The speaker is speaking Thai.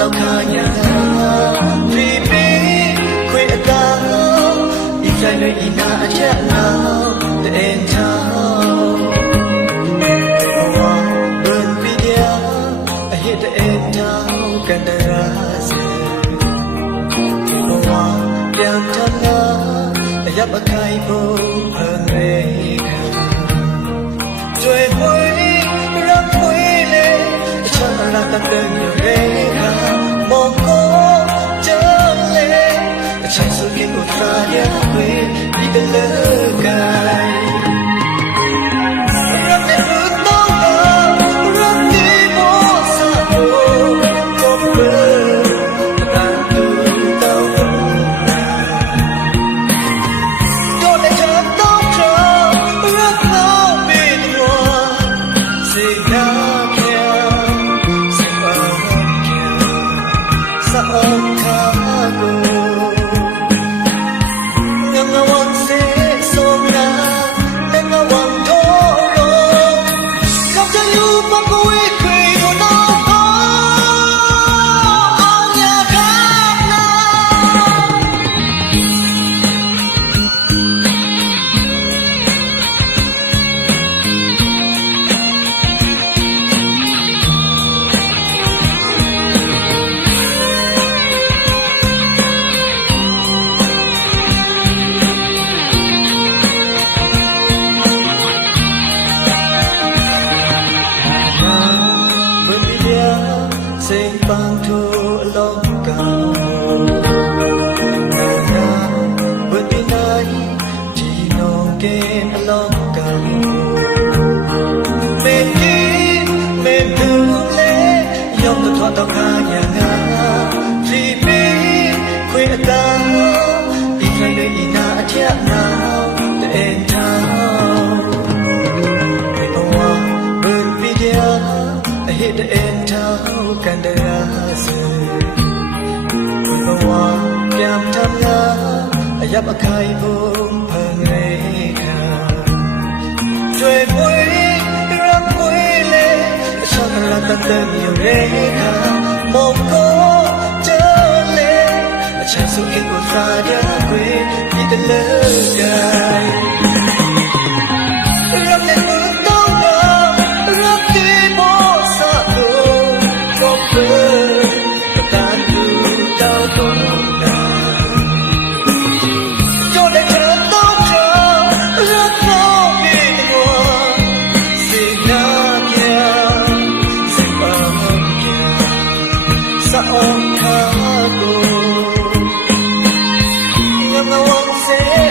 到卡呀菲比会到一在了一那家老的恩潮我本比呀黑的恩潮跟的ราศี我两ทางยับใครผู้เพิ่งเร่ช่วยคุยรักคุยเลยฉันรักตั้งแต่อยู่เร่มองก็เจอเลยฉันสุดเก่งอุตส่าห์อยากคุยดีแต่เลิกกันรักในอึดน้องรักที่โมสาโบก็เปิดรักดูเต้าSing bang thu long cao na bất bi nai chỉ nong ken long cao men ki men tu le yong tu thot ka nya nga tri pi khwe ta i khai le i na a thia na the en tao me wa but bi dia I hit the end taoกันได้ราศีคุณก็ว่าแก้มทำงานยับใครบุ้มเพิ่งเร่ขาช่วยคุยรักคุยเลยฉันรักตั้งแต่อยู่เร่ขามองก็เจอเลยฉันสุขิตอุตส่าห์อยากคุยที่จะเลิกกันรักในมือต้องรักที่โมสาโกการดูเต้าตรงนั้นจนได้เธอต้องเจอรักน้องดีกว่าสิ่งน่าเกลียดสิ่งบ้าเกลียดสะอ่อนขาโกยังระวังเสีย